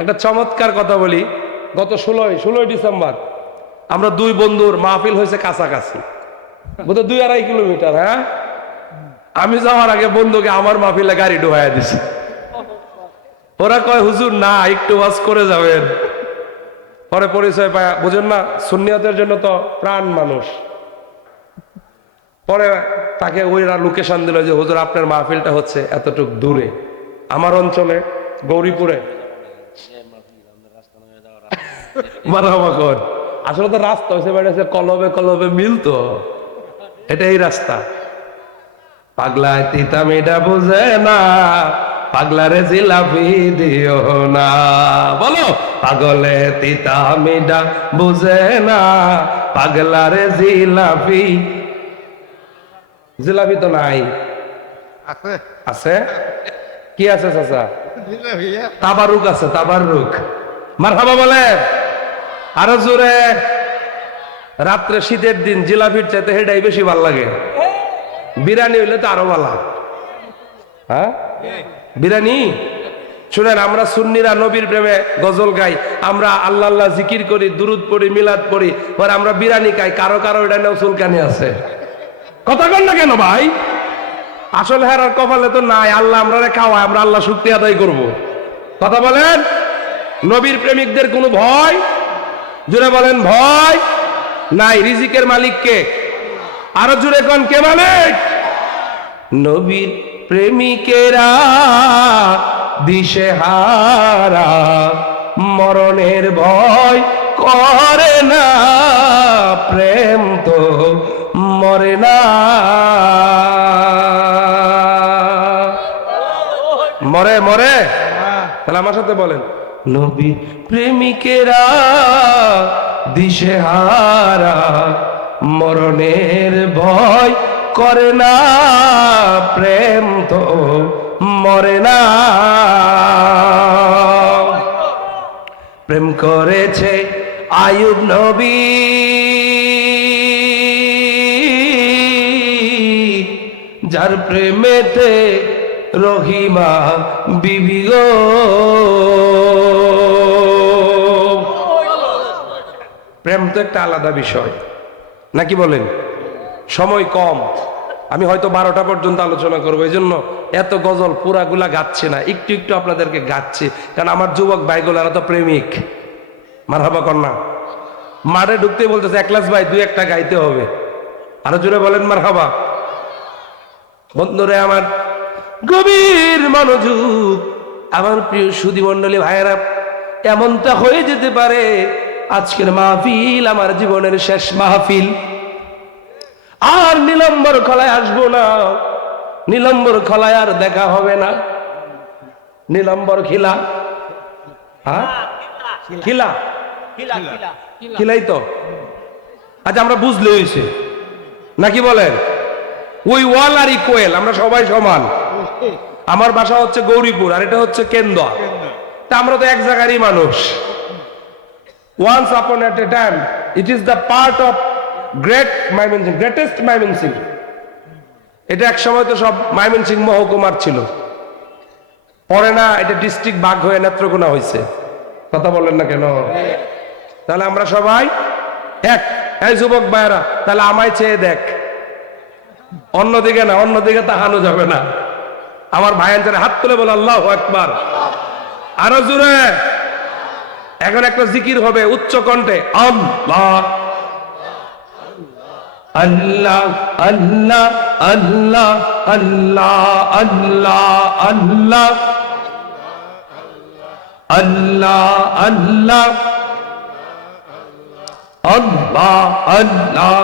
একটা চমৎকার কথা বলি, গত 16 ডিসেম্বর আমরা দুই বন্ধুর মাহফিল হয়েছে কাছাকাছি, বোধহয় 2-2.5 কিলোমিটার। হ্যাঁ, আমি যাওয়ার আগে বন্ধুকে আমার মাহফিলে গাড়ি ঢুকাইয়া দিছি। ওরা কয় হুজুর না, একটু ওয়াজ করে যাবেন। পরে পরিচয় পায়, বুঝেন না, সুন্নিয়তের জন্য তো প্রাণ মানুষ। পরে তাকে ওইরা লোকেশন দিল যে হুজুর আপনার মাহফিলটা হচ্ছে এতটুক দূরে, আমার অঞ্চলে গৌরীপুরে। আসলে তো রাস্তা হয়েছে বেড়েছে কলবে কলবে মিলতো, এটাই রাস্তা। পাগলায় তিতা মিঠা বুঝে না, পাগলারে জিলাপি দিও না। বলো, পাগলে তিতা মিঠা বুঝে না, পাগলারে জিলাপি। জিলাপি তো নাই, আছে কি আছে চাচা? তাবারুক আছে, তাবারুক। মারহাবা বলে আরো জোরে। রাত্রে শীতের দিন জিলাপির চাইতে হেডাই বেশি ভাল লাগে। বিরিয়ানি হইলে তো আরো ভালো। হ্যাঁ, বিরিয়ানি। শুনেন, আমরা সুন্নিরা নবীর প্রেমে গজল গাই, আমরা আল্লাহ আল্লাহ জিকির করি, দুরুদ পড়ি, মিলাদ পড়ি, পরে আমরা বিরিয়ানি খাই। কারো কারো এটা নেও চুলকানি আছে। কথা কন না কেন ভাই? আসলে হ্যাঁ কপালে তো নাই, আল্লাহ আমরা খাওয়াই, আমরা আল্লাহ শুকরিয়া আদায় করব। কথা বলেন, নবীর প্রেমিকদের কোনো ভয়, জোরে বলেন ভয় নাই। রিজিকের মালিক কে? আরো জোরে কোন কে মালিক? নবীর প্রেমিকেরা দিশেহারা, মরণের ভয় করে না, প্রেম তো মরে না। মরে মরে, তাহলে আমার সাথে বলেন, নবী প্রেমিকেরা দিশেহারা, মরণের ভয় করে না, প্রেম তো মরে না। প্রেম করেছে আয়ুব নবী, যার প্রেমেতে রহিমা বিবি গো। প্রেম তো একটা আলাদা বিষয়, নাকি বলেন? সময় কম, আমি হয়তো 12টা পর্যন্ত আলোচনা করবো, এই জন্য এত গজল পুরাগুলা গাচ্ছি না, একটু একটু আপনাদেরকে গাচ্ছি, কারণ আমার যুবক ভাইগুলারা তো প্রেমিক। মারহাবা কন্যা, মাঠে ঢুকতে বলতেছে একলাস ভাই 2-1টা গাইতে হবে। আরো জোরে বলেন মারহাবা। বন্ধুরে আমার, গভীর মনোযোগ, আমার প্রিয় সুধী মণ্ডলী ভাইয়েরা, এমনটা হয়ে যেতে পারে আজকের মাহফিল আমার জীবনের শেষ মাহফিল। আর নীলম্বর খলায় আসবো না, নীলম্বর খলায় আর দেখা হবে না। নীলম্বর খিলা, হ্যাঁ খিলা, খিলাই তো। আচ্ছা, আমরা বুঝলে হয়েছে নাকি বলেন? ওই ওয়াল আর ইকুয়াল, আমরা সবাই সমান। আমার বাসা হচ্ছে গৌরীপুর, আর এটা হচ্ছে কেন্দুয়া। তা আমরা তো এক জায়গারই মানুষ। Once upon at a time, it is the part of great Mymensingh, greatest Mymensingh. এটা এক সময় তো সব ময়মনসিংহ মহকুমার ছিল, পরে না এটা ডিস্ট্রিক্ট ভাগ হয়ে নেত্রকোনা হয়েছে। কথা বলেন না কেন? তাহলে আমরা সবাই এক। এই যুবক ভাইয়েরা, তাহলে আমায় চেয়ে দেখ, অন্যদিকে না, অন্যদিকে তাকানো যাবে না। আমার ভাইয়ান হাত তুলে বলে আল্লাহু আকবার। আরো জোরে। এখন একটা জিকির হবে উচ্চ কণ্ঠে, আল্লাহ আল্লাহ আল্লাহ আল্লাহ আল্লাহ আল্লাহ আল্লাহ আল্লাহ আল্লাহ আল্লাহ আল্লাহ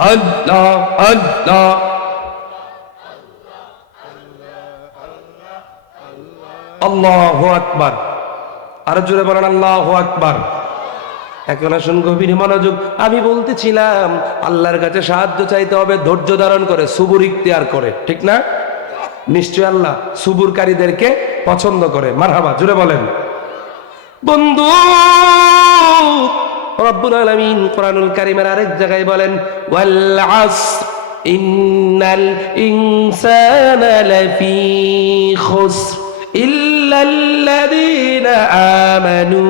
আল্লাহ আল্লাহ। আল্লাহু আকবার। আরো জোরে বলেন আল্লাহু আকবার। এখন আসুন গভীর মনোযোগ। আমি বলতেছিলাম আল্লাহর কাছে সাহায্য চাইতে হবে ধৈর্য ধারণ করে, সবুর ইখতিয়ার করে, ঠিক না? নিশ্চয় আল্লাহ সবুরকারীদেরকে পছন্দ করে। মারহাবা, জোরে বলেন। বন্ধু, রব্বুল আলামিন কোরআনুল কারীমের আরেক জায়গায় বলেন, ওয়াল আসর ইন্নাল ইনসানা লাফি খুসর ইল্লা ইল্লাল্লাযীনা আমানু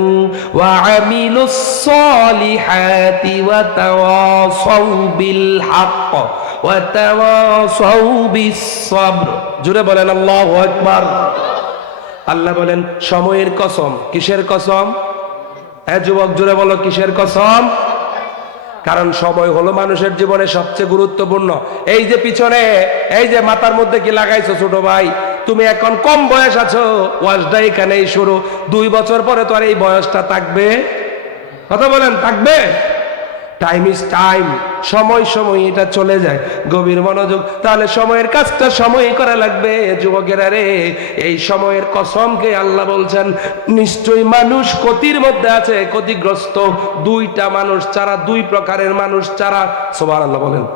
ওয়া আমিলুস সালিহাতি ওয়া তাওয়াসাউ বিল হক ওয়া তাওয়াসাউ বিস সাবর। জোরে বলেন আল্লাহু আকবার। আল্লাহ বলেন সময়ের কসম। কিসের কসম? হ্যাঁ যুবক, জোরে বলো কিসের কসম? কারণ সময় হলো মানুষের জীবনে সবচেয়ে গুরুত্বপূর্ণ। এই যে পিছনে, এই যে মাথার মধ্যে কি লাগাইছো ছোট ভাই, তুমি এখন কম বয়স আছো, ওয়াজটা এখানেই শুরু। 2 বছর পরে তো আর এই বয়সটা থাকবে? কথা বলেন, থাকবে? টাইম ইজ টাইম, সময় সময় এটা চলে যায়। গভীর মনোযোগ। তাহলে সময়ের কাজটা সময় করা লাগবে। যুবকেরা রে, এই সময়ের কসমকে আল্লাহ বলছেন নিশ্চয়ই মানুষ ক্ষতির মধ্যে আছে, ক্ষতিগ্রস্ত। 2টা মানুষ ছাড়া, 2 প্রকারের মানুষ ছাড়া। সুবহানাল্লাহ বলেন।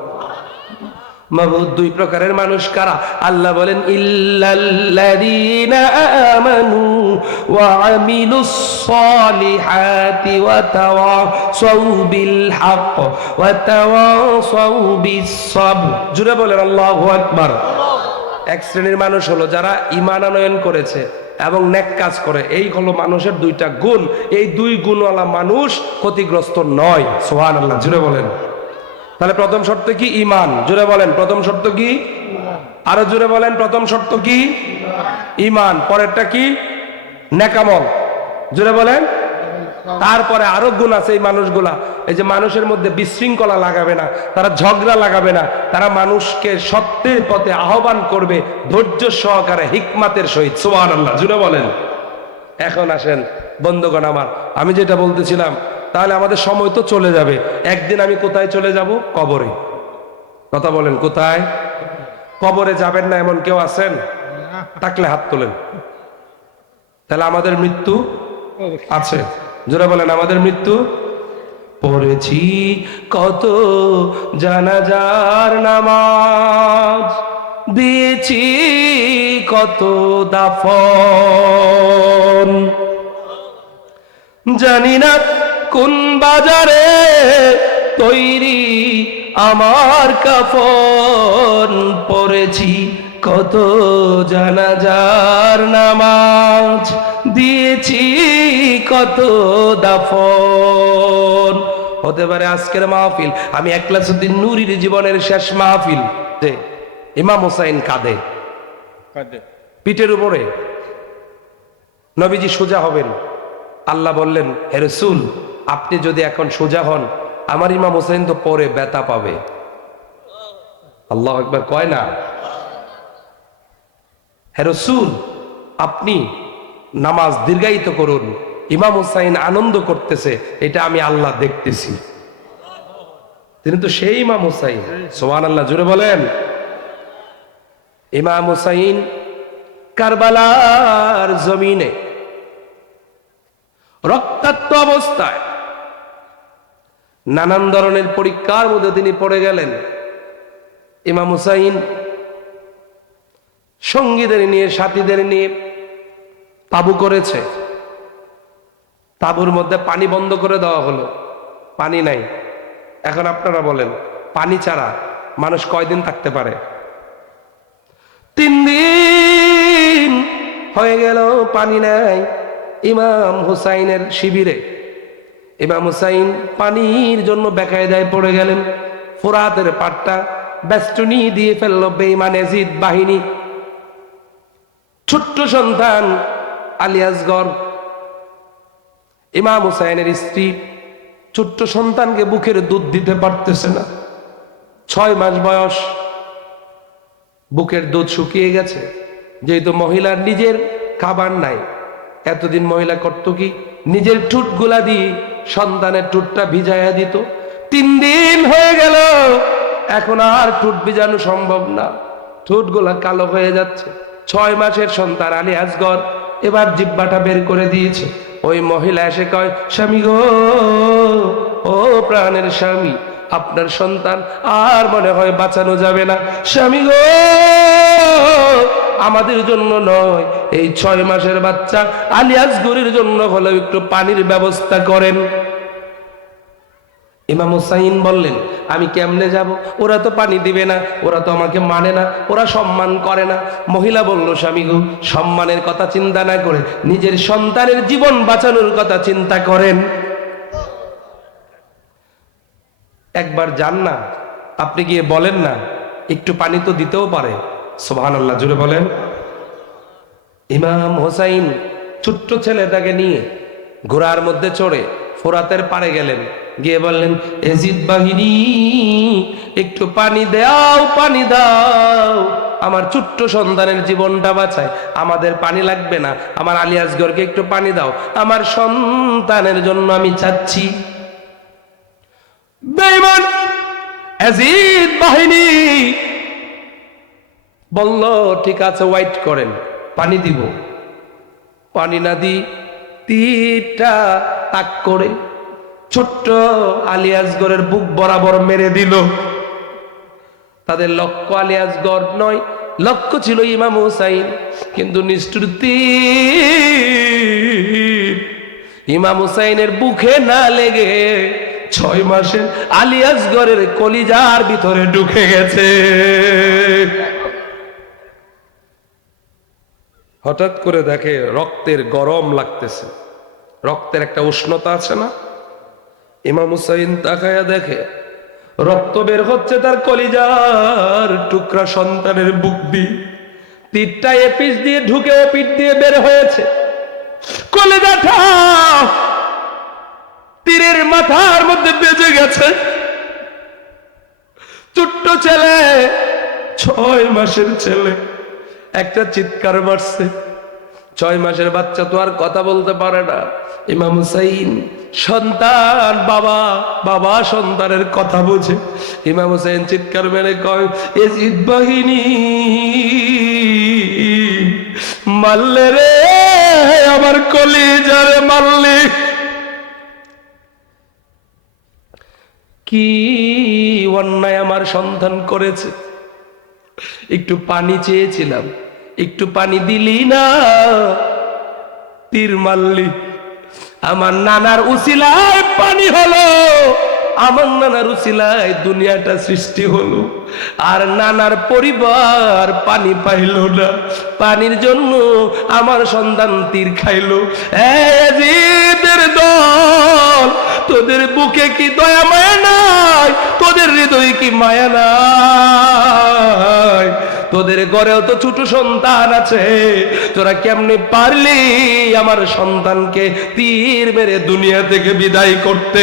মাবুদ 2 প্রকারের মানুষ কারা? আল্লাহ বলেন ইল্লাল্লাযীনা আমানু ওয়া আমিলুস সালিহাতি ওয়া তাওয়াসাউ বিল হক ওয়া তাওয়াসাউ বিস সাবর। জোরে বলেন আল্লাহু আকবার। এক শ্রেণীর মানুষ হলো যারা ঈমান আনয়ন করেছে এবং নেক কাজ করে। এই হলো মানুষের 2টা গুণ। এই 2 গুণওয়ালা মানুষ ক্ষতিগ্রস্ত নয়। সুবহানাল্লাহ, জোরে বলেন। তাহলে প্রথম শর্ত কি? ঈমান। জোরে বলেন প্রথম শর্ত কি? আরো জোরে বলেন প্রথম শর্ত কি? ঈমান। পরেরটা কি? নেকামল। জোরে বলেন। তারপরে আরো গুণ আছে এই মানুষগুলা। এই যে মানুষের মধ্যে বিশৃঙ্খলা লাগাবে না, তারা ঝগড়া লাগাবে না, তারা মানুষকে সত্যের পথে আহ্বান করবে ধৈর্য সহকারে, হিকমাতের সহিত। সুবহানাল্লাহ, জোরে বলেন। এখন আসেন বন্ধুগণ আমার, আমি যেটা বলতেছিলাম, তাহলে আমাদের সময় তো চলে যাবে। একদিন আমি কোথায় চলে যাব? কবরে। কথা বলেন, কোথায়? কবরে যাবেন না এমন কেউ আছেন? থাকলে হাত তোলেন। তাহলে আমাদের মৃত্যু আছে। জোরে বলেন আমাদের মৃত্যু। পড়েছি কত জানাজার নামাজ, দিয়েছি কত দাফন, জানি না কোন বাজারে তৈরি আমার কাফন। পড়েছি কত জানাজার নামাজ, দিয়েছি কত দাফন। হতে পারে আজকের মাহফিল আমি একলাসউদ্দিন নূরীর জীবনের শেষ মাহফিল। ইমাম হুসাইন কাঁদে, পিঠের উপরে। নবীজি সোজা হবেন। আল্লাহ বললেন, হে রাসূল, আপনি যদি এখন সোজা হন, আমার ইমাম হুসাইন তো পরে ব্যথা পাবে। আল্লাহু আকবার কয় না? হে রাসূল, আপনি নামাজ দীর্ঘায়িত করুন, ইমাম হুসাইন আনন্দ করতেছে, এটা আমি আল্লাহ দেখতেছি। তিনি তো সেই ইমাম হুসাইন। সুবহানাল্লাহ, জোরে বলেন। ইমাম হুসাইন কারবালার জমিনে রক্তাক্ত অবস্থায় নানান ধরনের পরীক্ষার মধ্যে তিনি পড়ে গেলেন। ইমাম হুসাইন সঙ্গীদের নিয়ে, সাথীদের নিয়ে তাবু করেছে। তাবুর মধ্যে পানি বন্ধ করে দেওয়া হলো, পানি নাই। এখন আপনারা বলেন, পানি ছাড়া মানুষ কয়দিন থাকতে পারে? 3 দিন হয়ে গেল, পানি নাই ইমাম হুসাইনের শিবিরে। ইমাম হুসাইন পানির জন্য বেকায়দায় পড়ে গেলেন। ফোরাতের পাটটা বেষ্টনী দিয়ে ফেললো বেঈমান ইয়াজিদ বাহিনী। ছোট্ট সন্তান আলী আসগর, ইমাম হুসাইনের স্ত্রী, ছোট্ট সন্তানকে বুকের দুধ দিতে পারতেছে না। 6 মাস বয়স, বুকের দুধ শুকিয়ে গেছে। যেহেতু মহিলার নিজের খাবার নাই, এতদিন মহিলা করত কি, নিজের ঠোঁটগুলা দিয়ে সন্তানের ঠোঁটটা ভিজাইয়া দিত। 3 দিন হয়ে গেল, এখন আর ঠোঁট ভিজানো সম্ভব না, ঠোঁটগুলা কালো হয়ে যাচ্ছে। 6 মাসের সন্তান আলী আসগর এবার জিহ্বাটা বের করে দিয়েছে। ওই মহিলা এসে কয়, স্বামী গো, ও প্রাণের স্বামী, আপনার সন্তান আর মনে হয় বাঁচানো যাবে না। স্বামী গো, আমাদের জন্য নয়, এই 6 মাসের বাচ্চা আলী আসগরের জন্য হলেও একটু পানির ব্যবস্থা করেন। ইমাম হুসাইন বললেন, আমি কেমনে যাব? ওরা তো পানি দিবে না, ওরা তো আমাকে মানে না, ওরা সম্মান করে না। মহিলা বলল, স্বামী গো, সম্মানের কথা চিন্তা না করে নিজের সন্তানের জীবন বাঁচানোর কথা চিন্তা করেন। একবার যান না, আপনি গিয়ে বলেন না, একটু পানি তো দিতেও পারে। সুবহানাল্লাহ, জুড়ে বলেন। ইমাম হোসাইন ছোট্ট ছেলেটাকে নিয়ে ঘোড়ার মধ্যে চড়ে ফোরাতের পাড়ে গেলেন। গিয়ে বললেন, এজিদ বাহিনী, একটু পানি দাও, পানি দাও, আমার ছোট্ট সন্তানের জীবনটা বাঁচায়। আমাদের পানি লাগবে না, আমার আলী আসগরকে একটু পানি দাও, আমার সন্তানের জন্য আমি চাচ্ছি। বেঈমান এজিদ বাহিনী বলল, ঠিক আছে, ওয়াইট করেন, পানি দিব। পানি না দি তীরটা তাক করে ছোট্ট আলী আসগরের বুক বরাবর মেরে দিল। তাদের লক্ষ্য আলী আসগর নয়, লক্ষ্য ছিল ইমাম হুসাইন। কিন্তু নিষ্ঠুর তীর ইমাম হুসাইনের বুকে না লেগে 6 মাসের আলী আসগরের কলিজার ভিতরে ঢুকে গেছে। হঠাৎ করে দেখে রক্তের গরম লাগতেছে, রক্তের একটা উষ্ণতা আছে না। ইমাম হুসাইন তাকায়া দেখে রক্ত বের হচ্ছে তার কলিজার টুকরা সন্তানের বুক দিয়ে। তীরটা এপিস দিয়ে ঢুকে ওপিট দিয়ে বের হয়েছে। কলিজাটা তীরের মাথার মধ্যে বেজে গেছে। ছোট্ট ছেলে, 6 মাসের ছেলে, একটা চিৎকার মারছে। 6 মাসের বাচ্চা তো আর কথা বলতে পারে না। ইমাম হুসাইন সন্তান, বাবা বাবা সন্তানের কথা বুঝে। ইমাম হুসাইন চিৎকার মেরে কয়, এজিদ বাহিনী মারলে রে, আমার কলিজারে মারলে। কি অন্যায় আমার সন্তান করেছে। একটু পানি চেয়েছিলাম, একটু পানি দিলি না, তীর মারলি। আমার নানার উসিলায় পানি হলো, আমার নানার উসিলায় দুনিয়াটা সৃষ্টি হলো, আর নানার পরিবার পানি পাইল না। পানির জন্য আমার সন্তান তীর খাইলো। এজিদের দল, তোদের বুকে কি দয়া মায়া নাই? তোদের হৃদয়ে কি মায়া নাই? তোদের ঘরেও তো ছোট সন্তান আছে। তোরা কেমনে পারলি আমার সন্তানকে তীর মেরে দুনিয়া থেকে বিদায় করতে?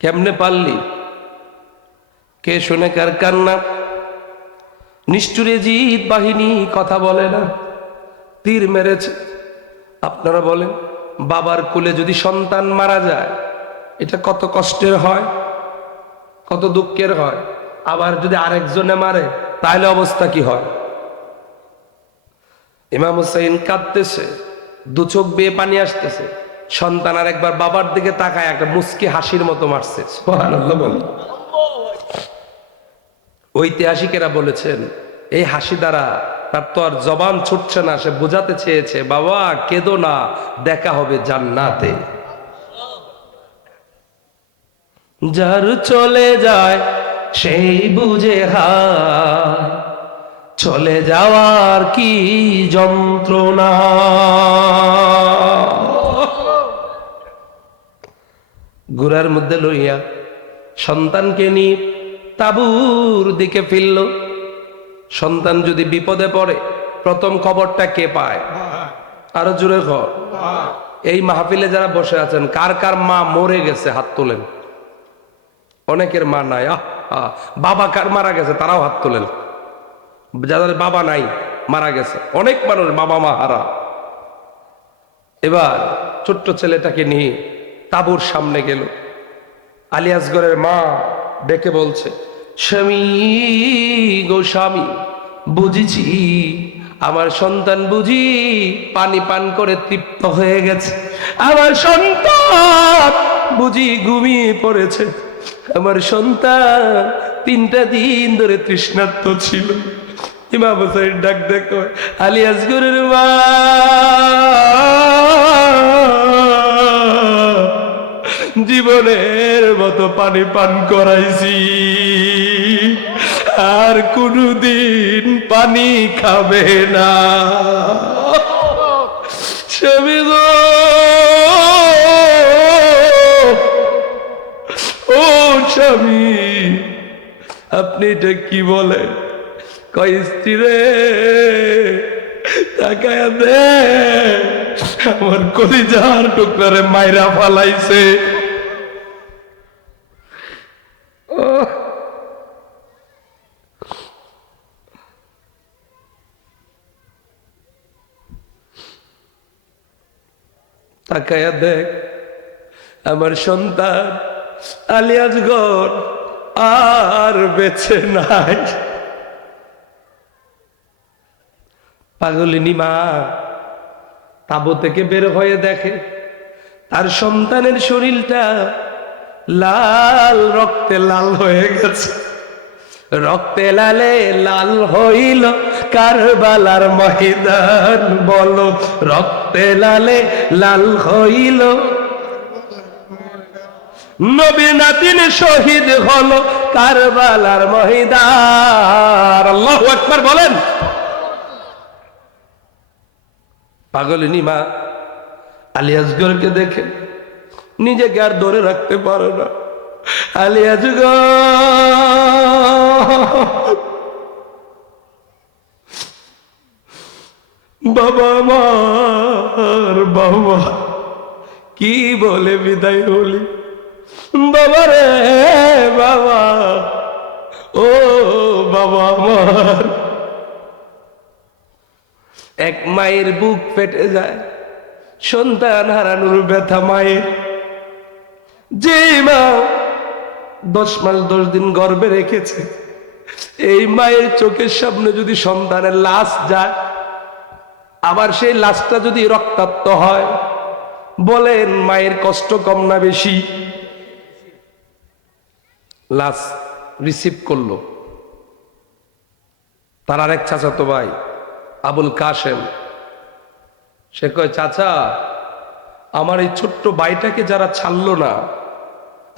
কেমনে পারলি? কে শুনে কার কান্না? নিষ্ঠুর এজিদ বাহিনী কথা বলে না, তীর মেরেছে। আপনারা বলেন, বাবার কোলে যদি সন্তান মারা যায়, এটা কত কষ্টের হয়, কত দুঃখের হয়। আবার যদি আরেকজনে মারে, তাহলে অবস্থা কি হয়? ইমাম হুসাইন কাঁদতেছে, 2 চোখ বেয়ে পানি আসতেছে। সন্তান আর একবার বাবার দিকে তাকায় একটা মুস্কি হাসির মতো মারছে। সুবহানাল্লাহ বলেন। ঐতিহাসিকেরা বলেছেন, এই হাসি দ্বারা তার তো আর জবান ছুটছে না, সে বোঝাতে চেয়েছে, বাবা কেঁদো না, দেখা হবে জান্নাতে। যার চলে যায় সেই বুঝে হায়, চলে যাওয়ার কি যন্ত্রণা। ঘোড়ার মধ্যে লইয়া সন্তানকে নিয়ে তাঁবুর দিকে ফিরল। সন্তান যদি বিপদে পড়ে, প্রথম খবরটা কে পায়? আরো জোরে কর। এই মাহফিলে যারা বসে আছেন, কার কার মা মরে গেছে হাত তোলেন। অনেকের মা নাই। বাবা কার মারা গেছে তারাও হাত তোলেন। যাদের বাবা নাই, মারা গেছে, অনেক মানুষ বাবা মা হারা। এবার ছোট্ট ছেলেটাকে নিয়ে তাঁবুর সামনে গেল। আলী আসগরের মা ডেকে বলছে, স্বামী গো স্বামী, বুঝেছি আমার সন্তান বুঝি পানি পান করে তৃপ্ত হয়ে গেছে, আমার সন্তান বুঝি ঘুমিয়ে পড়েছে, আমার সন্তান 3টা দিন ধরে তৃষ্ণার্ত ছিল, ইমাম হোসেন ডাক দেখো আলী আসগরের মা, জীবনের মতো পানি পান করাইছি, আর কোনদিন পানি খাবে না। স্বামী গো, ও স্বামী, আপনি এটা কি বলে? কয় স্ত্রী রে, তাকায়া দে, আমার কলিজার টুকরারে মাইরা ফালাইছে। তাকায়া দেখ, আমার সন্তান আলী আসগর আর বেঁচে নাই। পাগলিনী মা তাবু থেকে বের হয়ে দেখে তার সন্তানের শরীরটা লাল, রক্তে লাল হয়ে গেছে। রক্তে লালে লাল হইল কারবালার ময়দান, বলো রক্তে লালে লাল হইল, নবীর নাতিন শহীদ হলো কারবালার ময়দান। আল্লাহু আকবার বলেন। পাগলিনী মা আলী আসগরকে দেখে নিজেকে আর ধরে রাখতে পারে না। আলী আসগর, বাবা আমার, বাবা, কি বলে বিদায় হলি বাবা রে, বাবা, ও বাবা আমার। এক মায়ের বুক ফেটে যায়, সন্তান হারানোর ব্যথা মায়ের। যে মা 10 মাস 10 দিন গর্ভে রেখেছে, এই মায়ের চোখের সামনে যদি সন্তানের লাশ যায়, আবার সেই লাশটা যদি রক্তাক্ত হয়, বলেন মায়ের কষ্ট কম না বেশি? লাশ রিসিভ করলো তার আরেক চাচাতো ভাই আবুল কাশেম। সে কয়, চাচা, আমার এই ছোট্ট ভাইটাকে যারা ছাড়লো না,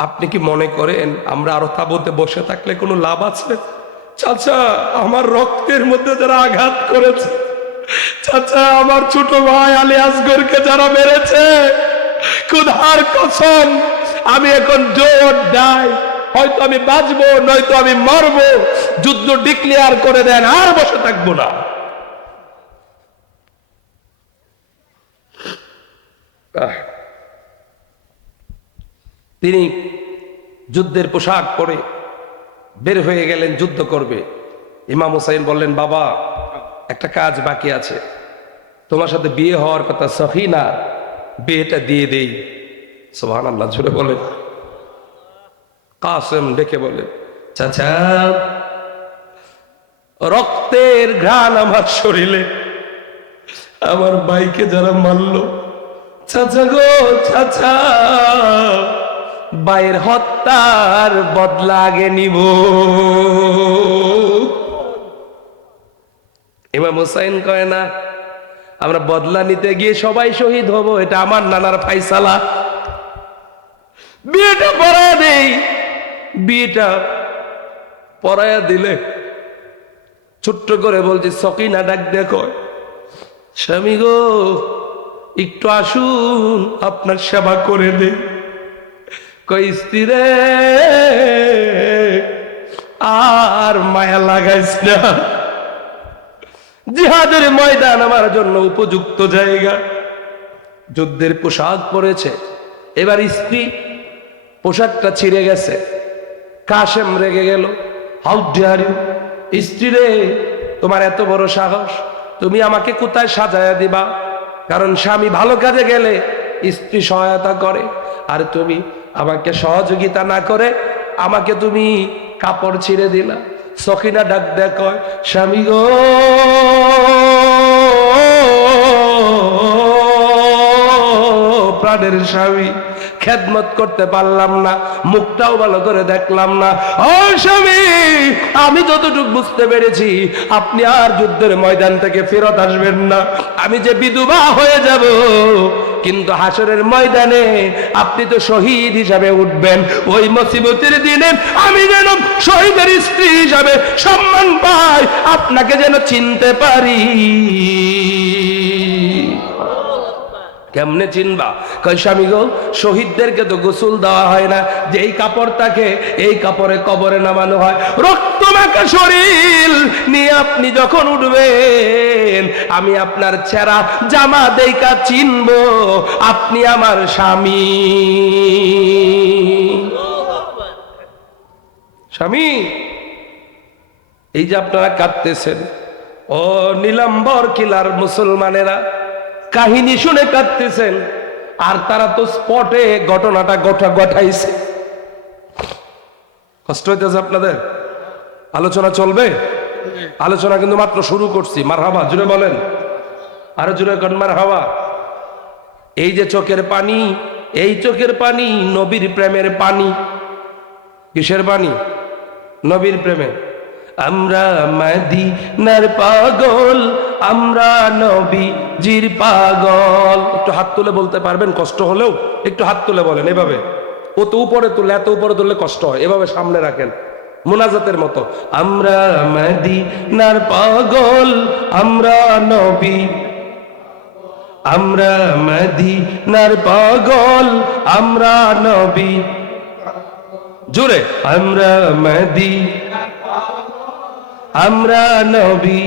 আপনি কি মনে করেন আমরা আরো তাবুতে বসে থাকলে কোনো লাভ আছে? চাচা, আমার রক্তের মধ্যে যারা আঘাত করেছে, চাচা, আমার ছোট ভাই আলী আসগরকে যারা মেরেছে, খোদার কসম, আমি এখন জোর ডাই, হয়তো আমি বাঁচবো, নয়তো আমি মরবো। যুদ্ধ ডিক্লেয়ার করে দেন, আর বসে থাকবো না। তিনি যুদ্ধের পোশাক পরে বের হয়ে গেলেন, যুদ্ধ করবে। ইমাম হোসেন বললেন, বাবা, একটা কাজ বাকি আছে, তোমার সাথে বিয়ে হওয়ার কথা সহিনা, বিয়েটা দিয়ে দেই। সুবহানাল্লাহ, জোরে বলে। কাসেম ডেকে বলে, চাচা, রক্তের ঘ্রাণ আমার শরীরে, আমার ভাইকে যারা মারলো, চাচা গো, চাচা, ভাইয়ের হত্যার বদলা আগে নিব। ইমাম হোসেন কয়, না, আমরা বদলা নিতে গিয়ে সবাই শহীদ হব, এটা আমার নানার ফাইসালা। বিয়েটা পড়ায় দেই। বিয়েটা পড়ায়া দিলে ছোট্ট করে বলছি, সকিনা ডাক দেখো, স্বামী গো, একটু আসুন, আপনার সেবা করে দে। কই, স্ত্রী রে, আর মায়া লাগাইস না, জিহাদের ময়দান আমার জন্য উপযুক্ত জায়গা। যুদ্ধের পোশাক পরেছে, এবার স্ত্রী পোশাকটা ছিঁড়ে গেছে। কাশেম রেগে গেল, হাউ ডেয়ার ইউ, স্ত্রী রে, তোমার এত বড় সাহস, তুমি আমাকে কোথায় সাজায়া দিবা? কারণ স্বামী ভালো কাজে গেলে স্ত্রী সহায়তা করে, আর তুমি আমাকে সহযোগিতা না করে আমাকে তুমি কাপড় ছিঁড়ে দিলা। সখিনা ডাক দেখ, স্বামী গো, প্রাণের স্বামী, খেদমত করতে পারলাম না, মুখটাও ভালো করে দেখলাম না। ও স্বামী, আমি যতটুকু বুঝতে পেরেছি আপনি আর যুদ্ধের ময়দান থেকে ফেরত আসবেন না, আমি যে বিধবা হয়ে যাব, কিন্তু হাসরের ময়দানে আপনি তো শহীদ হিসাবে উঠবেন। ওই মুসিবতের দিনে আমি যেন শহীদের স্ত্রী হিসাবে সম্মান পাই, আপনাকে যেন চিনতে পারি। কেমনে চিনবা? কই স্বামী গো, শহীদদেরকে তো গোসল দেওয়া হয় না, যেই কাপড় থাকে এই কাপড়ে কবরে নামানো হয়। রক্ত মাখা শরীর নিয়ে আপনি যখন উঠবেন, আমি আপনার ছেঁড়া জামা দেইকা চিনবো আপনি আমার স্বামী। স্বামী, এই যে আপনারা কাঁদতেছেন, ও নীলাম্বর কিলার মুসলমানেরা কাহিনী শুনে কাঁদতেছেন, আর তারা তো স্পটে ঘটনাটা ঘটাইছে। কষ্ট হইতেছে আপনাদের? আলোচনা চলবে? আলোচনা কিন্তু মাত্র শুরু করছি। মারহাবা জুড়ে বলেন, আরো জুড়ে করেন মারহাবা। এই যে চোখের পানি, এই চোখের পানি নবীর প্রেমের পানি। কিসের পানি? নবীর প্রেমে। আমরা মদিনার পাগল, আমরা নবীজির পাগল। একটু হাত তুলে বলতে পারবেন? কষ্ট হলেও একটু হাত তুলে বলেন এভাবে। ও তো উপরে তুলে, এত উপরে তুললে কষ্ট হয়, এভাবে সামনে রাখেন মুনাজাতের মতো। আমরা মদিনার পাগল, আমরা নবী, আমরা মদিনার পাগল, আমরা নবী। জোরে, আমরা আমরা নবী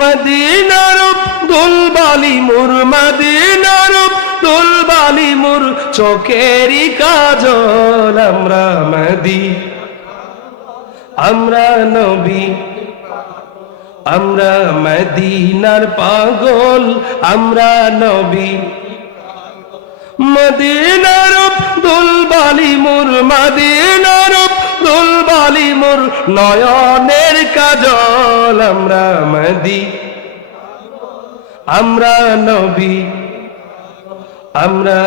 মদিনার দুলবালি মুর, মদিনার দুলবালি মুর চোখেরই কাজল। আমরা আমরা নবী, আমরা মদিনার পাগল, আমরা নবী। মদিনার দুলবালি মুর, মদিনার দুলবালি মুর নয়নের কাজল। আমরা আমরা নবী, আমরা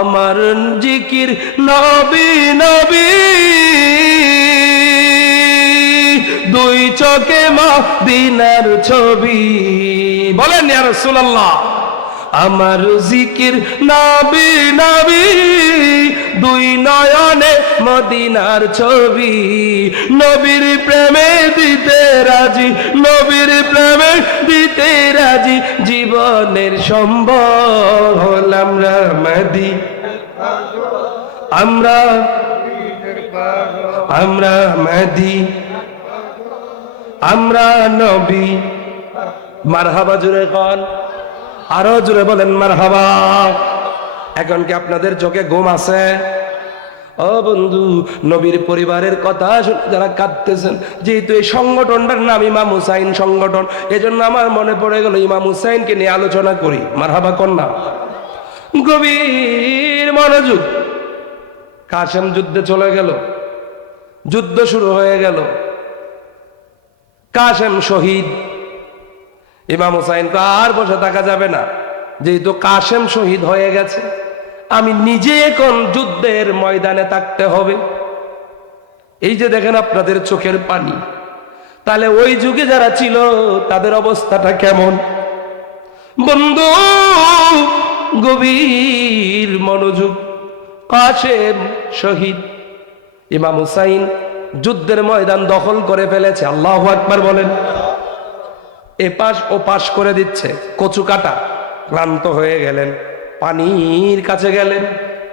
আমার জিকির নবী নবী, দুই চোখে মদিনার ছবি। বলেন ইয়া রাসূলুল্লাহ। আমার জিকির নবী নবী, দুই নয়নে মদিনার ছবি। নবীর প্রেমে দিতে রাজি, নবীর প্রেমে দিতে রাজি, জীবনের সম্বল। আমরা আমরা আমরা আমরা নবী। মারহাবা জুড়ে কন, আরো জুড়ে বলেন মারহাবা। এখন কি আপনাদের চোখে ঘুম আছে? ও বন্ধু, নবীর পরিবারের কথা শুনে যারা কাঁদতেছেন, যেহেতু এই সংগঠনটার নাম ইমাম হুসাইন সংগঠন, এজন্য আমার মনে পড়ে গেল ইমাম হুসাইনকে নিয়ে আলোচনা করি। মারহাবা কন্যা। গভীর মনোযোগ। কাসেম যুদ্ধে চলে গেল, যুদ্ধ শুরু হয়ে গেল, কাসেম শহীদ। ইমাম হুসাইন তো আর বসে থাকা যাবে না, যেহেতু কাসেম শহীদ হয়ে গেছে, আমি নিজে এখন যুদ্ধের ময়দানে থাকতে হবে। এই যে দেখেন আপনাদের চোখের পানি, তাহলে ওই যুগে যারা ছিল তাদের অবস্থাটা কেমন? বন্ধু, গভীর মনোযোগ। কাসেম শহীদ, ইমাম হুসাইন যুদ্ধের ময়দান দখল করে ফেলেছে। আল্লাহু আকবার বলেন। এপাশ ও পাশ করে দিচ্ছে। কচু কাটা ক্লান্ত হয়ে গেলেন, পানির কাছে গেলেন,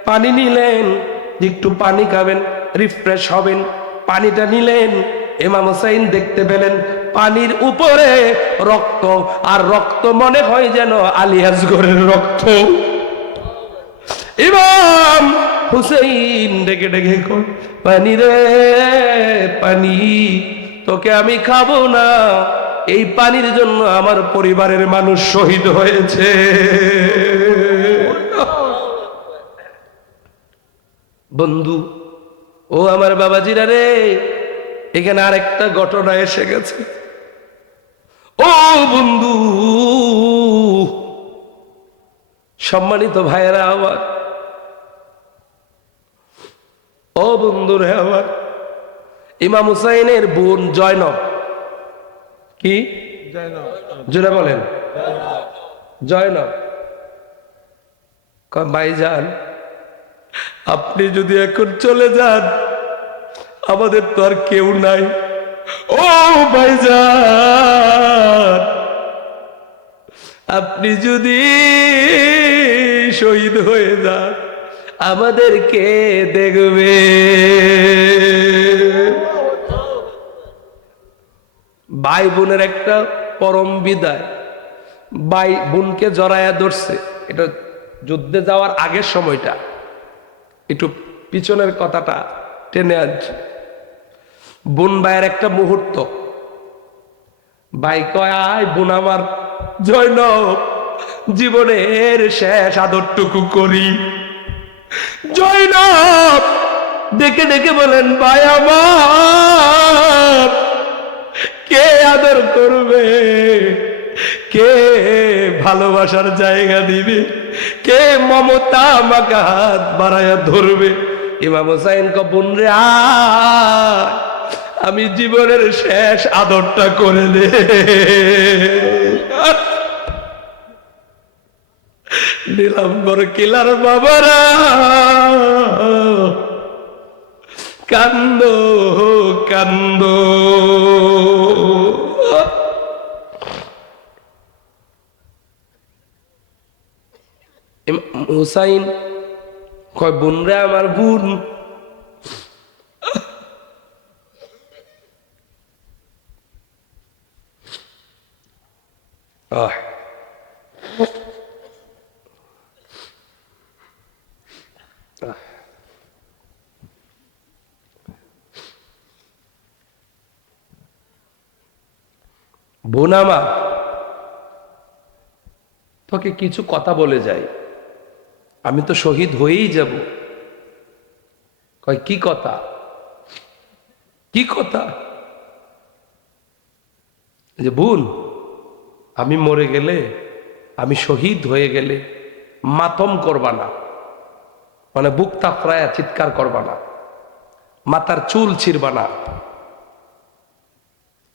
পানি নিলেন, একটু পানি খাবেন, রিফ্রেশ হবেন। পানিটা নিলেন, ইমাম হুসাইন দেখতে পেলেন পানির উপরে রক্ত, আর রক্ত মনে হয় যেন আলিয়াজগরের রক্ত। ইমাম হুসাইন ডেকে ডেকে কই, পানি রে পানি, তোকে আমি খাবো না, এই পানির জন্য আমার পরিবারের মানুষ শহীদ হয়েছে। বন্ধু, ও আমার বাবাজিরা রে, এখানে আরেকটা ঘটনা এসে গেছে। ও বন্ধু, সম্মানিত ভাইয়েরা আমার, ও বন্ধুরে আমার, ইমাম হুসাইনের বোন জয়নব, কি জোরে বলেন, জয়নব, ভাইজান আপনি যদি এখন চলে যান আমাদের তো আর কেউ নাই। ও ভাইজান আপনি যদি শহীদ হয়ে যান আমাদের কে দেখবে? ভাই বোনের একটা পরম বিদায়, ভাই বোনকে জড়ায়া ধরছে। এটা যুদ্ধে যাওয়ার আগের সময়টা, একটু পিছনের কথাটা টেনে আনছি। বোন ভাইয়ের একটা মুহূর্ত, ভাই কয় আয় বোন আমার জয়নব জীবনের শেষ আদরটুকু করি। জয়নব ডেকে ডেকে বলেন ভাই আমার, কে আদর করবে, কে ভালোবাসার জায়গা দিবে, কে মমতা আমাকে হাত বাড়াইয়া ধরবে? ইমাম হুসাইন বোন রে আয়, আমি জীবনের শেষ আদরটা করে দে। নীলাম্বর কিলার বাবারা কান্দো কান্দো। হুসাইন কয় বোন রে আমার বোন, বোন আমার তোকে কিছু কথা বলে যাই, আমি তো শহীদ হয়েই যাব। কয় কি কথা, কি কথা? যে বোন আমি মরে গেলে, আমি শহীদ হয়ে গেলে মাতম করবা না, মানে বুক তাফরায়া চিৎকার করবা না, মাথার চুল ছিড়বা না।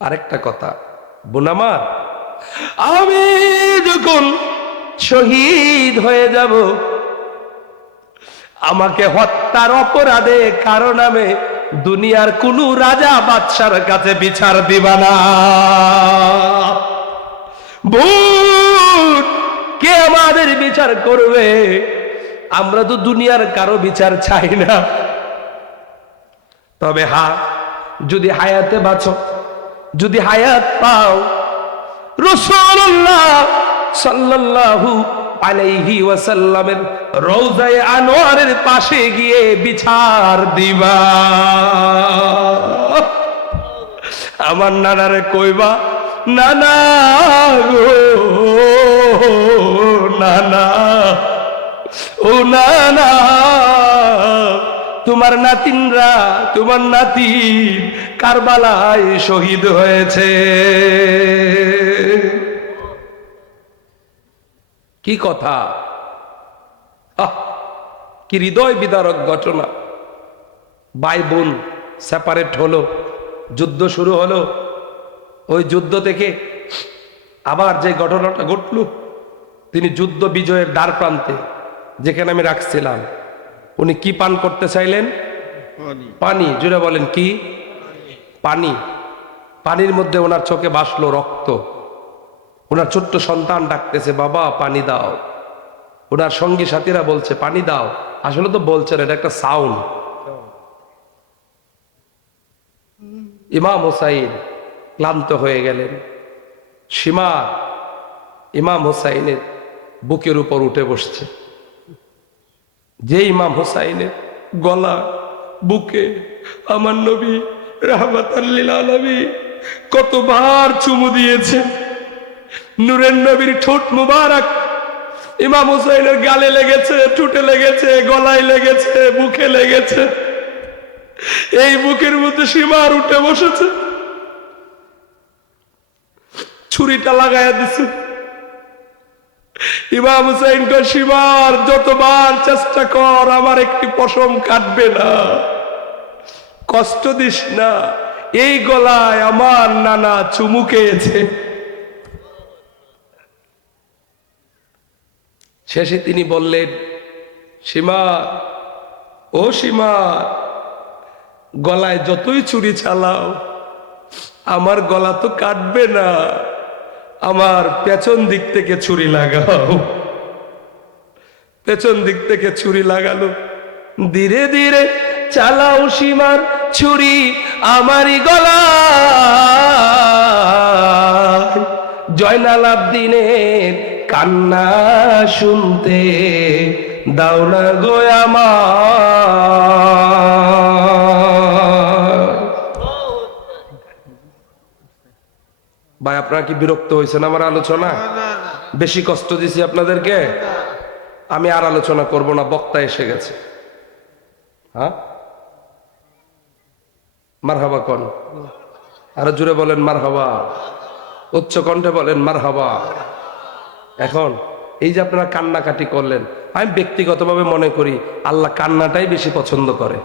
আরেকটা কথা বোন আমার, আমি যখন শহীদ হয়ে যাব আমাকে হত্যার অপরাধে কারো নামে দুনিয়ার কোন রাজা বাদশার কাছে বিচার দিবা না। বোন কে আমাদের বিচার করবে? আমরা তো দুনিয়ার কারো বিচার চাই না। তবে যদি হায়াতে বাঁচো, যদি হায়াত পাও, রাসূলুল্লাহ সাল্লাল্লাহু আলাইহি ওয়াসাল্লামের রওজায়ে আনোয়ারের পাশে গিয়ে বিচার দিবা। আমার নানারে কইবা, নানা গো নানা, ও নানা তোমার নাতিনরা, তোমার নাতি কারবালায় শহীদ হয়েছে। কি কথা, কি হৃদয় বিদারক ঘটনা। ভাই বোন সেপারেট হলো, যুদ্ধ শুরু হলো। ওই যুদ্ধ থেকে আবার যে ঘটনাটা ঘটল, তিনি যুদ্ধ বিজয়ের দ্বার প্রান্তে, যেখানে আমি রাখছিলাম, উনি কি পান করতে চাইলেন? পানি। জুড়ে বলেন কি? পানি। পানির মধ্যে ওনার চোখে ভাসলো রক্ত। ওনার ছোট্ট সন্তান ডাকতেছে, বাবা পানি দাও। ওনার সঙ্গী সাথীরা বলছে পানি দাও। আসলে তো বলছেন, এটা একটা সাউন্ড। ইমাম হুসাইন ক্লান্ত হয়ে গেলেন। সীমা ইমাম হুসাইনের বুকের উপর উঠে বসছে। যে ইমাম হুসাইনের গলা বুকে আমার নবী রাহমাতাল লিল আলামিন কতবার চুমু দিয়েছে। নূরের নবীর ঠোঁট মুবারক ইমাম হুসাইনের গালে লেগেছে, ঠোঁটে লেগেছে, গলায় লেগেছে, বুকে লেগেছে। এই বুকের মধ্যে সীমার উঠে বসেছে। ছুরিটা লাগাইয়া দিছে। ইমাম হুসাইন কয়, সীমার যতবার চেষ্টা কর, আমার একটি পশম কাটবে না, কষ্ট দিস না। এই গলায় আমার নানা চুমু খেয়েছে। শেষে তিনি বললেন, সীমা, ও সীমা, গলায় যতই ছুরি চালাও আমার গলা তো কাটবে না, আমার পেছন দিক থেকে ছুরি লাগাও। পেছন দিক থেকে ছুরি লাগালো। ধীরে ধীরে চালাও সীমার ছুরি আমারই গলা। জয়নাল আবদিনের কান্না শুনতে দাও না গো আমার। ভাই, আপনারা কি বিরক্ত হয়েছেন আমার আলোচনা? বেশি কষ্ট দিছি আপনাদেরকে? আমি আর আলোচনা করব না, বক্তা এসে গেছে। হ্যাঁ, মারহাবা কোন, আরো জোরে বলেন মারহাবা, উচ্চ কণ্ঠে বলেন মারহাবা। এখন এই যে আপনারা কান্নাকাটি করলেন, আমি ব্যক্তিগতভাবে মনে করি আল্লাহ কান্নাটাই বেশি পছন্দ করে।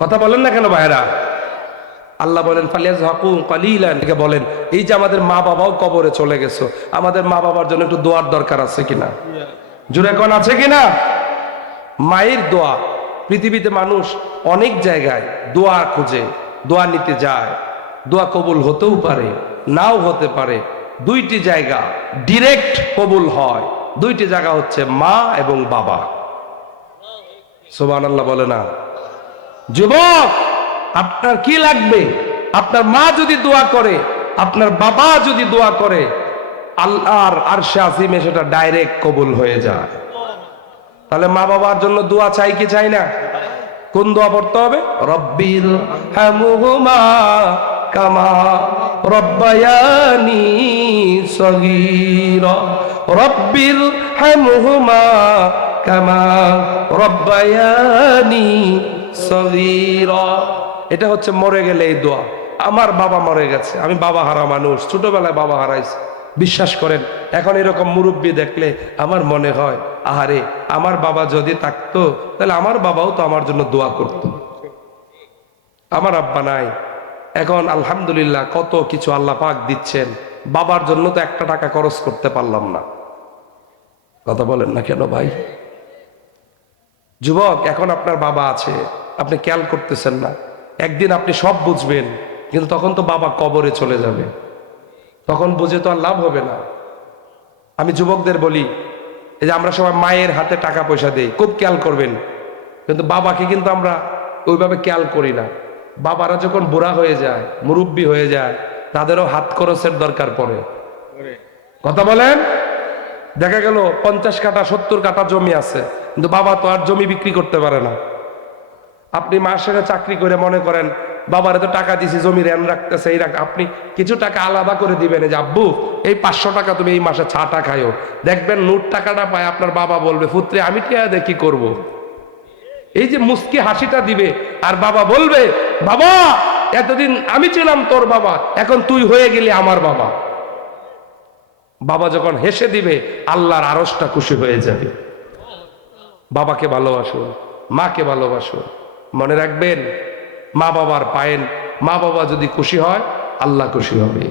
কথা বলেন না কেন ভাইরা? আল্লাহ বলেন ফালিয়াযহাকু কালিলান, থেকে বলেন এই যে আমাদের মা বাবাও কবরে চলে গেছো, আমাদের মা বাবার জন্য একটু দোয়ার দরকার আছে কিনা? জোরে কোন আছে কিনা? মায়ের দোয়া, পৃথিবীতে মানুষ অনেক জায়গায় দোয়া খুঁজে, দোয়া নিতে যায়, দোয়া কবুল হতেও পারে নাও হতে পারে। দুইটি জায়গা ডিরেক্ট কবুল হয়, দুইটি জায়গা হচ্ছে মা এবং বাবা। সুবহানাল্লাহ বলে না? যুবক, আপনার কি লাগবে? আপনার মা যদি দোয়া করে, আপনার বাবা যদি দোয়া করে, আল্লাহর আরশে আজিমে সেটা ডাইরেক্ট কবুল হয়ে যায়। তাহলে মা বাবার জন্য দোয়া চাই কি চাই না? কোন দোয়া পড়তে হবে? রব্বিল হামহুমা কামা রব্বায়ানি সগীরা, রব্বিল হামহুমা কামা রব্বায়ানি সগীরা। এটা হচ্ছে মরে গেলে এই দোয়া। আমার বাবা মরে গেছে, আমি বাবা হারা মানুষ, ছোটবেলায় বাবা হারাইছি। বিশ্বাস করেন, এখন এরকম মুরব্বী দেখলে আমার মনে হয়, আহারে আমার বাবা যদি থাকতো তাহলে আমার বাবাও তো আমার জন্য দোয়া করত। আমার আব্বা নাই, এখন আলহামদুলিল্লাহ কত কিছু আল্লাহ পাক দিচ্ছেন, বাবার জন্য তো একটা টাকা খরচ করতে পারলাম না। কথা বলেন না কেন ভাই? যুবক, এখন আপনার বাবা আছে, আপনি খেয়াল করতেছেন না। একদিন আপনি সব বুঝবেন, কিন্তু তখন তো বাবা কবরে চলে যাবে, তখন বুঝে তো আর লাভ হবে না। আমি যুবকদের বলি, এই যে আমরা সবাই মায়ের হাতে টাকা পয়সা দেই, খুব খেয়াল করবেন, কিন্তু বাবাকে কিন্তু আমরা ওইভাবে খেয়াল করি না। বাবারা যখন বুড়া হয়ে যায়, মুরব্বী হয়ে যায়, তাদেরও হাত খরচের দরকার পড়ে। কথা বলেন? দেখা গেল 50 কাঠা 70 কাঠা জমি আছে, কিন্তু বাবা তো আর জমি বিক্রি করতে পারে না। আপনি মাসে চাকরি করে মনে করেন বাবারে তো টাকা দিছি, জমি রেন রাখতেছে, এই রাখ, আপনি কিছু টাকা আলাদা করে দিবেন, যে আব্বু এই 500 টাকা তুমি এই মাসে ছাটা খাইও। দেখবেন নোট টাকাটা পায় আপনার বাবা বলবে, পুত্রে আমি টিয়া দিয়ে কি করবো? এই যে মুস্কি হাসিটা দিবে, আর বাবা বলবে, বাবা এতদিন আমি ছিলাম তোর বাবা, এখন তুই হয়ে গেলি আমার বাবা। বাবা যখন হেসে দিবে, আল্লাহর আরশটা খুশি হয়ে যাবে। বাবাকে ভালোবাসুন, মাকে ভালোবাসুন। মনে রাখবেন, মা বাবার পায়ের, মা বাবা যদি খুশি হয় আল্লাহ খুশি হবে।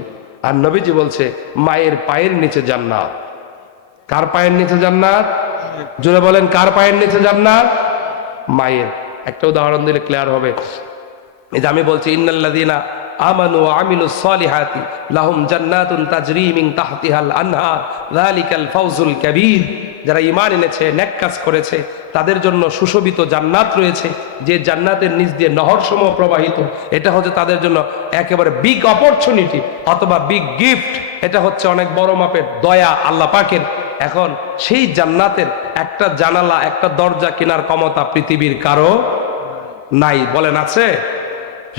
আর নবীজি বলছে মায়ের পায়ের নিচে জান্নাত। কার পায়ের নিচে জান্নাত? জোরে বলেন, কার পায়ের নিচে জান্নাত? মায়ের। একটা উদাহরণ দিলে ক্লিয়ার হবে। এই যে আমি বলছি ইন্নাল্লাযীনা আমানু ওয়া আমিলুস সলিহাতি লাহুম জান্নাতুন তাজরি মিন তাহতিহাল আনহার যালিকাল ফাওজুল কাবীর। যারা ঈমান এনেছে, নেক কাজ করেছে, তাদের জন্য সুশোভিত জান্নাত রয়েছে, যে জান্নাতের নিচ দিয়ে নহরসমূহ প্রবাহিত। এটা হচ্ছে তাদের জন্য একেবারে বিগ অপরচুনিটি অথবা বিগ গিফট। এটা হচ্ছে অনেক বড় মাপের দয়া আল্লাহ পাকের। এখন সেই জান্নাতের একটা জানালা, একটা দরজা কেনার ক্ষমতা পৃথিবীর কারো নাই। বলেন আছে?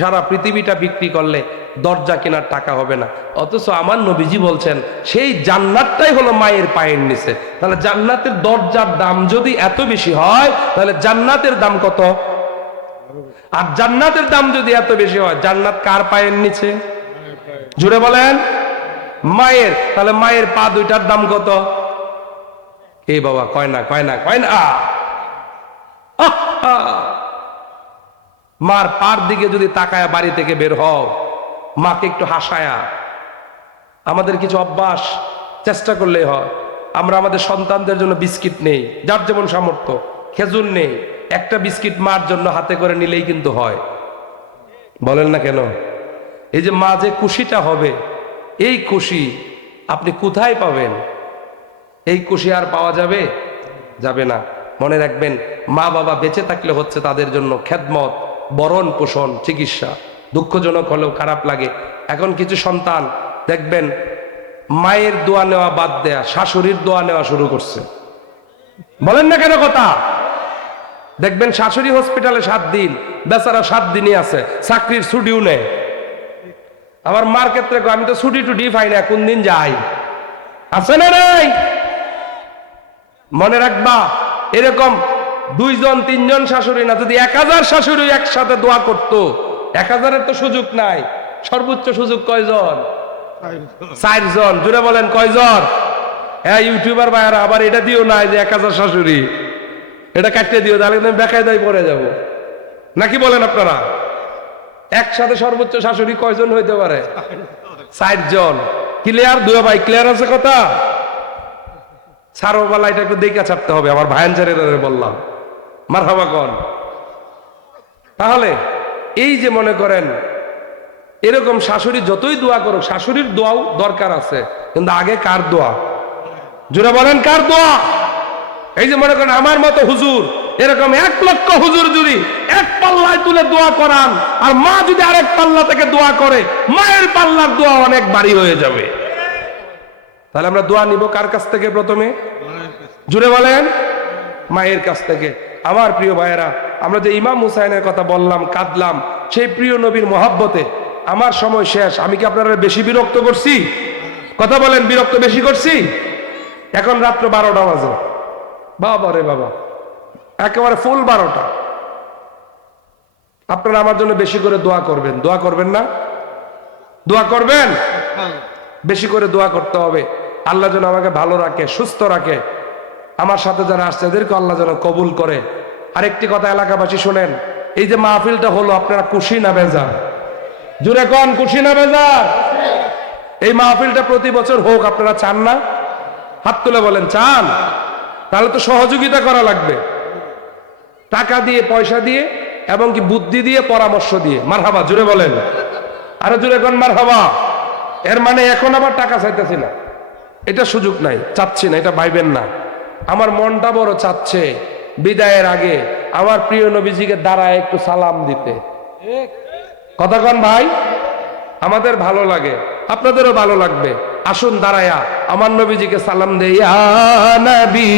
সারা পৃথিবীটা বিক্রি করলে দরজা কেনার টাকা হবে না। অথচ আমার নবীজি বলছেন সেই জান্নাতটাই হলো মায়ের পায়ের নিচে। তাহলে জান্নাতের দরজার দাম যদি এত বেশি হয়, তাহলে জান্নাতের দাম কত? আর জান্নাতের দাম যদি এত বেশি হয়, জান্নাত কার পায়ের নিচে? জুড়ে বলেন। মায়ের, তাহলে মায়ের পা দুইটার দাম কত? এই বাবা কয় না কয় না কয় না। মার পার দিকে যদি তাকায়া বাড়ি থেকে বের হও, মাকে একটু হাসায়া। আমাদের কিছু অভ্যাস চেষ্টা করলেই হয়। আমরা আমাদের সন্তানদের জন্য বিস্কিট নেই, যার যেমন সামর্থ্য, খেজুর নেই, একটা বিস্কিট মার জন্য হাতে করে নিলেই কিন্তু হয়। বলেন না কেন? এই যে মা যে খুশিটা হবে, এই খুশি আপনি কোথায় পাবেন? এই খুশি আর পাওয়া যাবে? যাবে না। মনে রাখবেন, মা বাবা বেঁচে থাকলে হচ্ছে তাদের জন্য খেদমত, বরণ পোষণ, চিকিৎসা। দুঃখজনক হলেও খারাপ লাগে, এখন কিছু সন্তান দেখবেন মায়ের দোয়া নেওয়া বাদ দেয়া শাশুড়ির দোয়া নেওয়া শুরু করছে। বলেন না কেন কথা? দেখবেন শাশুড়ি হসপিটালে 7 দিন, বেচারা 7 দিনই আছে, চাকরির ছুটিও নেই। আমার মার ক্ষেত্রে আমি তো ছুটি টুটি পাই না, কোন দিন যাই, আছে না নাই? মনে রাখবা, এরকম 2 জন 3 জন শাশুড়ি না, যদি 1000 শাশুড়ি একসাথে দোয়া করতো, 1000-এর তো সুযোগ নাই, সর্বোচ্চ সুযোগ কয়জন? 4 জন। জুড়ে বলেন কয়জন? হ্যাঁ, ইউটিউবার ভাইয়ারা আবার এটা দিও না যে 1000 শাশুড়ি, এটা কাটতে দিও, তাহলে কিন্তু বেকায়দায় পড়ে যাব। নাকি বলেন আপনারা? একসাথে সর্বোচ্চ শাশুড়ি কয়জন হইতে পারে? 4 জন। ক্লিয়ার? দুই ভাই ক্লিয়ার আছে কথা? সারোবালা এটা একটু দেখে ছাড়তে হবে, আমার ভায়ানচারের বললাম। মারহাবা কোন? তাহলে এই যে মনে করেন এরকম শাশুড়ি যতই দোয়া করুক, শাশুড়ির দোয়াও দরকার আছে, কিন্তু আগে কার দোয়া? জোরে বলেন কার দোয়া? এই যে মনে করেন আমার মতো হুজুর, এরকম 1 লক্ষ হুজুর যদি এক পাল্লায় তুলে দোয়া করান, আর মা যদি আরেক পাল্লা থেকে দোয়া করে, মায়ের পাল্লার দোয়া অনেক ভারী হয়ে যাবে। তাহলে আমরা দোয়া নিব কার কাছ থেকে? প্রথমে জুড়ে বলেন, মায়ের কাছ থেকে। আমার প্রিয় ভাইয়েরা, আমরা যে ইমাম হুসাইনের কথা বললাম, কাঁদলাম, সেই প্রিয় নবীর মহাব্বতে আমার সময় শেষ। আমি কি আপনারা বেশি বিরক্ত করছি? কথা বলেন, বিরক্ত বেশি করছি? এখন রাত্র 12টা বাজে। বাবা রে বাবা, একেবারে ফুল 12টা। আপনারা আমার জন্য বেশি করে দোয়া করবেন। দোয়া করবেন না? দোয়া করবেন? বেশি করে দোয়া করতে হবে। আল্লাহ যেন আমাকে ভালো রাখে, সুস্থ রাখে। আমার সাথে যারা আসছে এদেরকে আল্লাহ যেন কবুল করে। আরেকটি কথা এলাকাবাসী শোনেন, এই যে মাহফিলটা হলো, আপনারা খুশি না বেজার? জুড়ে কোন খুশি না বেজার? এই মাহফিলটা প্রতি বছর হোক, আপনারা চান না? হাত তুলে বলেন চান। তাহলে তো সহযোগিতা করা লাগবে, টাকা দিয়ে, পয়সা দিয়ে, এবং কি বুদ্ধি দিয়ে, পরামর্শ দিয়ে। মারহাবা, জুড়ে বলেন, আরো জুড়ে কোন মারহাবা। এর মানে এখন আবার টাকা চাইতেছি না, এটা সুযোগ নাই, চাচ্ছি না, এটা ভাইবেন না। আমার মনটা বড় চাচ্ছে বিদায়ের আগে আমার প্রিয় নবীজিকে দাঁড়ায় একটু সালাম দিতে। কথা কন ভাই? আমাদের ভালো লাগে, আপনাদেরও ভালো লাগবে। আসুন দাঁড়ায়া আমার নবীজিকে সালাম দেই। ইয়া নবী,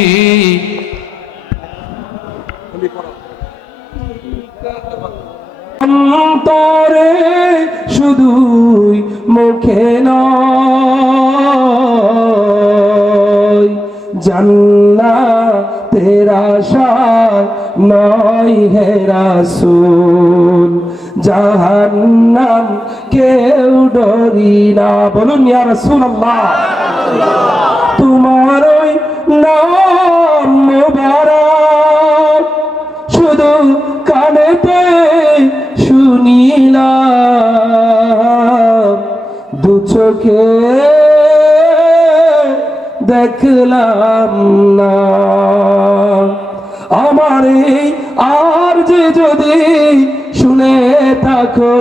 অন্তরে শুধুই মুখে নয়, জান্নাতের আশায় নয় হে রাসূল, জাহান্নাম কেউ ডরি না। বলুন ইয়া রাসূলুল্লাহ। তোমার ওই নাম মুবারক শুধু কানেতে শুনিলাম, দু চোখে দেখলাম না। আমার এই আর যে যদি শুনে থাকো,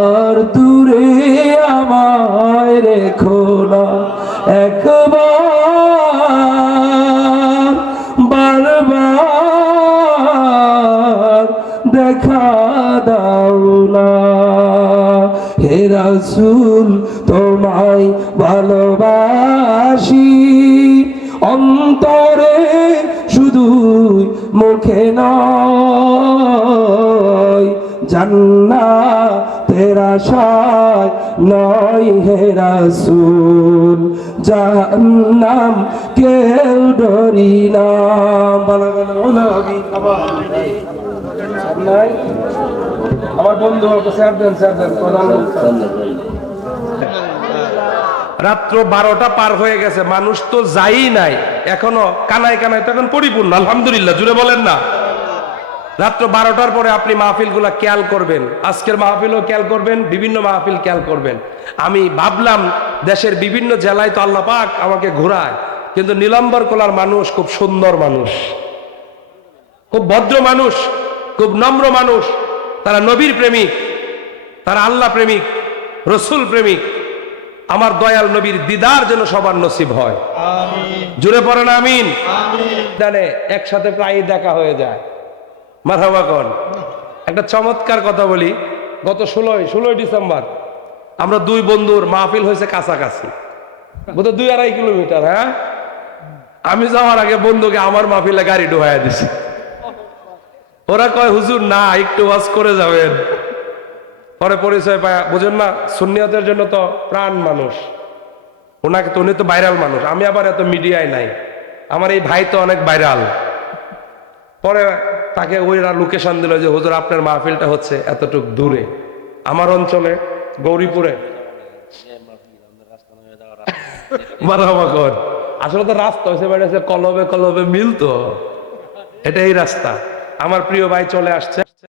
আর দূরে আমায় রেখো না। একবার বারবার দেখা দাও না। হে রাসূল, তোমায় ভালোবাসি অন্তরে শুধু মুখে নয়, জান্নাতের আশায় নয় হে রাসূল, জাহান্নাম কেউ ডরি না। আমার বন্ধু স্যার দেন, স্যার দেন। রাত্র 12টা পার হয়ে গেছে, মানুষ তো যাই নাই, এখনো কানায় কানায় তো এখন পরিপূর্ণ, আলহামদুলিল্লাহ, জুড়ে বলেন না। রাত্র 12টার পরে আপনি মাহফিলগুলা খেয়াল করবেন, আজকের মাহফিলও খেয়াল করবেন, বিভিন্ন মাহফিল খেয়াল করবেন। আমি ভাবলাম দেশের বিভিন্ন জেলায় তো আল্লাহ পাক আমাকে ঘোরায়, কিন্তু নীলাম্বর কোলার মানুষ খুব সুন্দর মানুষ, খুব ভদ্র মানুষ, খুব নম্র মানুষ। তারা নবীর প্রেমিক, তারা আল্লাহ প্রেমিক, রসুল প্রেমিক। আমার দয়াল নবীর দিদার যেন সবার নসিব হয়, জুড়ে পড়েন আমিন। জানে একসাথে প্রায় দেখা হয়ে যায়, মারহাবা কোন। একটা চমৎকার কথা বলি, গত 16ই ডিসেম্বর আমরা দুই বন্ধুর মাহফিল হয়েছে কাছাকাছি, বোধ 2-2.5 কিলোমিটার। হ্যাঁ, আমি যাওয়ার আগে বন্ধুকে আমার মাহফিলে গাড়ি ঢুকাইয়া দিছি। ওরা কয় হুজুর না, একটু ওয়াজ করে যাবেন। পরে পরিচয় পায়, বুঝেন না, সুন্নিয়তের জন্য তো প্রাণ মানুষ ওনাকে, তো উনি তো ভাইরাল মানুষ, আমি আবার এত মিডিয়ায় নাই, আমার এই ভাই তো অনেক ভাইরাল। পরে তাকে ওইরা লোকেশন দিল যে হুজুর আপনার মাহফিলটা হচ্ছে এতটুক দূরে, আমার অঞ্চলে গৌরীপুরে। আসলে তো রাস্তা হয়েছে বেড়েছে কলবে কলবে মিল, তো এটাই রাস্তা। আমার প্রিয় ভাই চলে আসছে।